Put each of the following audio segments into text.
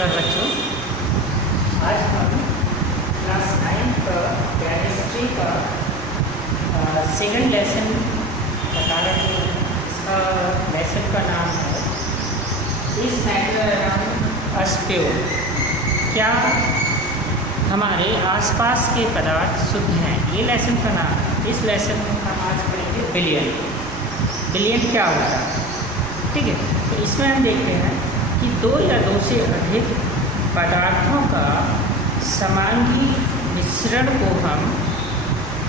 नमस्कार बच्चों। आज हम क्लास 9 का केमिस्ट्री का सेकंड लेसन बता रहे हैं। इसका लेसन का नाम है इस मैटर अराउंड अस प्योर। क्या हमारे आसपास के पदार्थ शुद्ध हैं, ये लेसन का नाम है। इस लेसन में हम आज पढ़ेंगे बिलियन। बिलियन क्या होता है, ठीक है। तो इसमें हम देखते हैं कि दो या दो से अधिक पदार्थों का समांगी मिश्रण को हम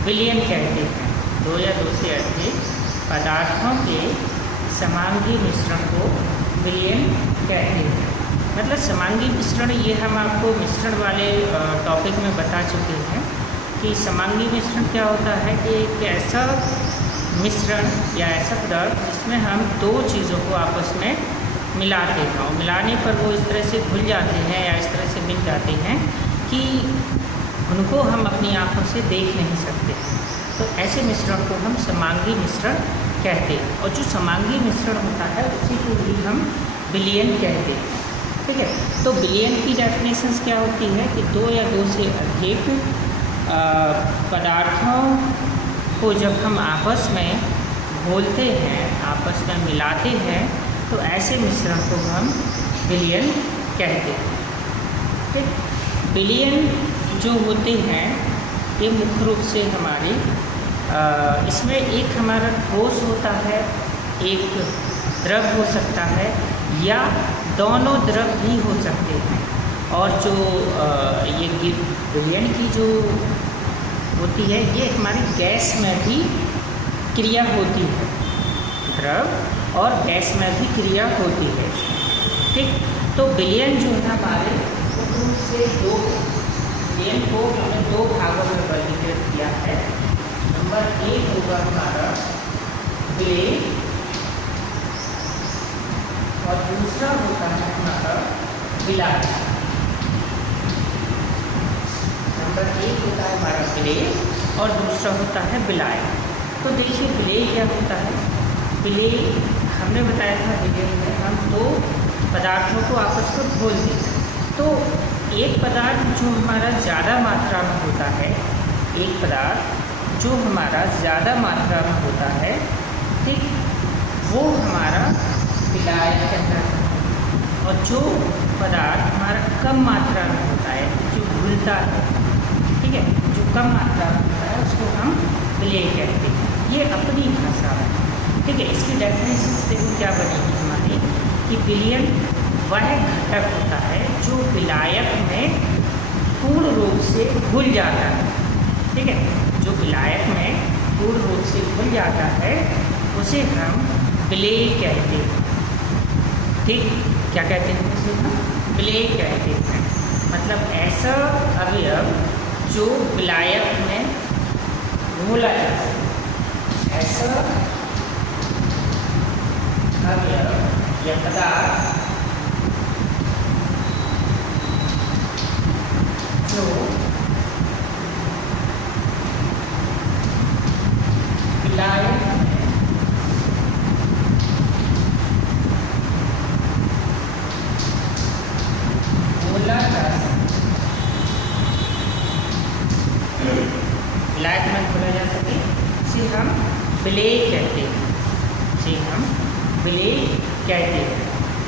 बिलियन कहते हैं। दो या दो से अधिक पदार्थों के समांगी मिश्रण को बिलियन कहते हैं। मतलब समांगी मिश्रण, ये हम आपको मिश्रण वाले टॉपिक में बता चुके हैं कि समांगी मिश्रण क्या होता है कि एक ऐसा मिश्रण या ऐसा पदार्थ जिसमें हम दो चीज़ों को आपस में मिलाते हैं और मिलाने पर वो इस तरह से घुल जाते हैं या इस तरह से मिल जाते हैं कि उनको हम अपनी आँखों से देख नहीं सकते। तो ऐसे मिश्रण को हम समांगी मिश्रण कहते हैं और जो समांगी मिश्रण होता है उसी को ही हम बिलियन कहते हैं, ठीक है। तो बिलियन की डेफिनेशंस क्या होती है कि दो या दो से अधिक पदार्थों को जब हम आपस में घोलते हैं, आपस में मिलाते हैं, तो ऐसे मिश्रण को हम बिलियन कहते हैं, ठीक। बिलियन जो होते हैं ये मुख्य रूप से हमारे इसमें एक हमारा ठोस होता है, एक द्रव हो सकता है या दोनों द्रव भी हो सकते हैं। और जो ये बिलियन की जो होती है ये हमारी गैस में भी क्रिया होती है, द्रव और गैस में भी क्रिया होती है, ठीक। तो बिलियन जो है हमारे मुख्य रूप से दो, बिलियन को हमने दो भागों में वर्गीकृत किया है। नंबर एक होगा हमारा बिले और दूसरा होता है हमारा बिलाय। नंबर एक होता है हमारा बिले और दूसरा होता है बिलाय। तो देखिए बिले क्या होता है। बिले हमने बताया था, बिले में हम दो पदार्थों को आपस में घोल देते हैं। तो एक पदार्थ जो हमारा ज़्यादा मात्रा में होता है, एक पदार्थ जो हमारा ज़्यादा मात्रा में होता है, ठीक, वो हमारा बिलाय कहता है। और जो पदार्थ हमारा कम मात्रा में होता है, जो घुलता है, ठीक है, जो कम मात्रा में होता है उसको हम बिले कहते हैं। ये अपनी भाषा है, ठीक है। इसकी डेफिनेशन देखो क्या बनेगी हमारी कि बिलियन वह घटक होता है जो विलायक में पूर्ण रूप से घुल जाता है, ठीक है। जो विलायक में पूर्ण रूप से घुल जाता है उसे हम बिले कहते हैं, ठीक। क्या कहते हैं उसे हम बिले कहते हैं। मतलब ऐसा अवयव जो विलायक में घोला जा सके, ऐसा अवयव या पदार्थ जो विलायक में घोला जा सके, विलायक में घोला जा सके, इसे हम बिले कहते हैं, इसे हम बिले कहते हैं।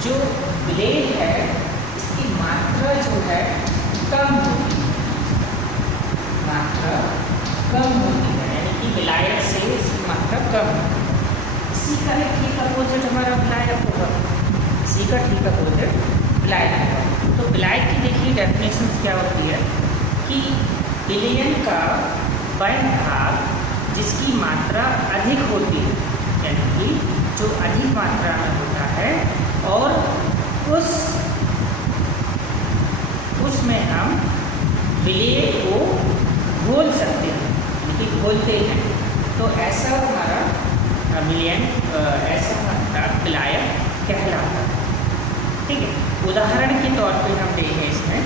जो बिले है इसकी मात्रा जो है कम होती है, मात्रा कम होती है, यानी कि विलायक से इसकी मात्रा कम होती है। इसी का ठीक अपोजिट हमारा विलायक होगा, इसी का ठीक अपोजिट विलायक होगा। तो विलायक की देखिए डेफिनेशन क्या होती है कि बिलियन का वह भाग जिसकी मात्रा अधिक होती है, यानी कि जो अधिक मात्रा में होता है और उसमें हम बिले को घोल सकते हैं, यानी कि घोलते हैं। तो ऐसा हमारा बिलियन, ऐसा हमारा विलायक कहलाता है, ठीक है। उदाहरण के तौर पे हम देखें इसमें,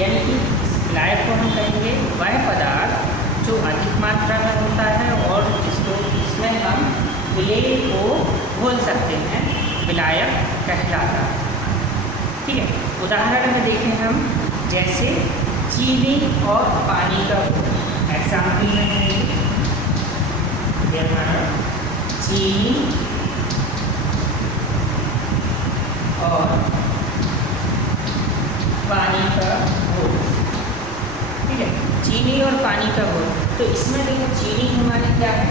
यानी कि इस विलायक को हम कहेंगे वह पदार्थ जो अधिक मात्रा में होता है और इसमें हम बिले को घोल सकते हैं, विलायक कहलाता है, ठीक है। उदाहरण में देखें हम, जैसे चीनी और पानी का घोल। एग्जाम्पल में है ये हमारा चीनी और पानी का घोल, ठीक है। चीनी और पानी का घोल, तो इसमें देखो चीनी हमारी क्या है,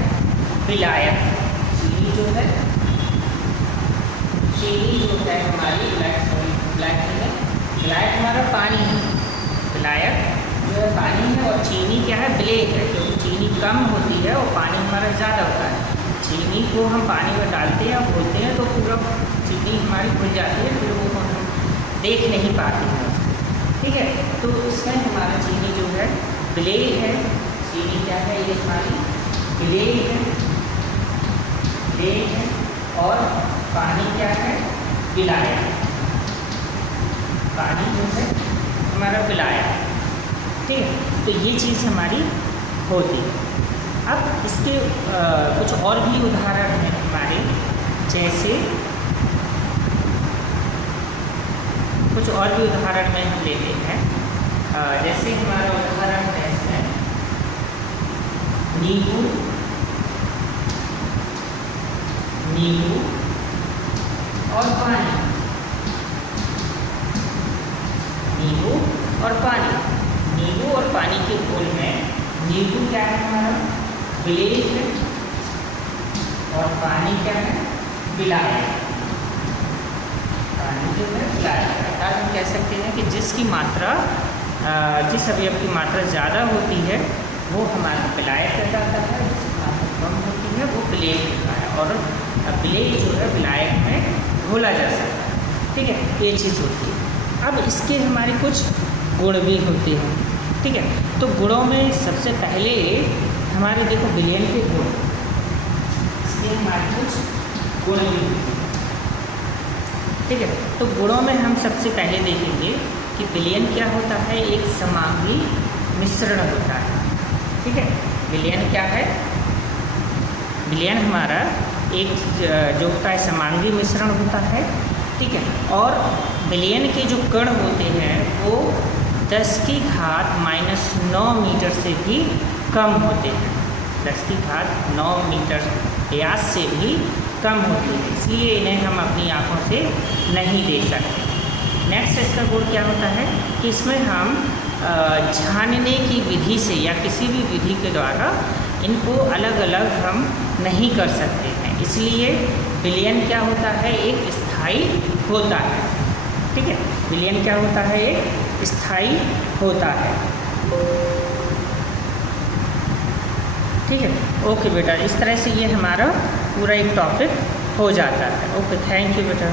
विलायक। चीनी जो है हमारी विलायक हमारा पानी है, विलायक जो है पानी है, और चीनी क्या है, विलेय है, क्योंकि चीनी कम होती है और पानी हमारा ज़्यादा होता है। चीनी को हम पानी में डालते हैं और घोलते हैं तो पूरा चीनी हमारी घुल जाती है, फिर वो हम देख नहीं पाते हैं उसको, ठीक है। तो इसमें हमारा चीनी जो है विलेय है। चीनी क्या है, ये हमारी विलेय है, और पानी क्या है, विलायक। पानी जो है हमारा विलायक, ठीक है। तो ये चीज़ हमारी होती है। अब इसके कुछ और भी उदाहरण हैं हमारे, जैसे कुछ और भी उदाहरण में हम लेते हैं। जैसे हमारा उदाहरण है इसमें नींबू और पानी। नींबू और पानी के घोल में नींबू क्या है हमारा, विलेय है, और पानी क्या है, विलायक। पानी जो है विलायक है। अर्थात हम कह सकते हैं कि जिसकी मात्रा, जिस अवयव की मात्रा ज़्यादा होती है वो हमारा विलायक कहलाता है, जिसकी मात्रा कम होती है वो विलेय होता है, और विलेय जो है विलायक में घोला जा सकता है, ठीक है। ये चीज़ होती है। अब इसके हमारे कुछ गुण भी होते हैं, ठीक है। तो गुणों में सबसे पहले हमारे देखो विलयन के गुण, इसके हमारे कुछ गुण भी होते हैं, ठीक है। तो गुणों में हम सबसे पहले देखेंगे कि विलयन क्या होता है, एक समांगी मिश्रण होता है, ठीक है। विलयन क्या है, विलयन हमारा एक जो होता है समांगी मिश्रण होता है, ठीक है। और विलयन के जो कण होते हैं वो 10⁻⁹ मीटर से भी कम होते हैं। 10⁻⁹ मीटर व्यास से भी कम होती है, इसलिए इन्हें हम अपनी आँखों से नहीं देख सकते। नेक्स्ट इसका गुण क्या होता है कि इसमें हम छानने की विधि से या किसी भी विधि के द्वारा इनको अलग अलग हम नहीं कर सकते हैं, इसलिए विलयन क्या होता है, एक स्थायी होता है, ठीक है। विलयन क्या होता है, एक स्थायी होता है, ठीक है। ओके बेटा, इस तरह से ये हमारा पूरा एक टॉपिक हो जाता है। ओके, थैंक यू बेटा।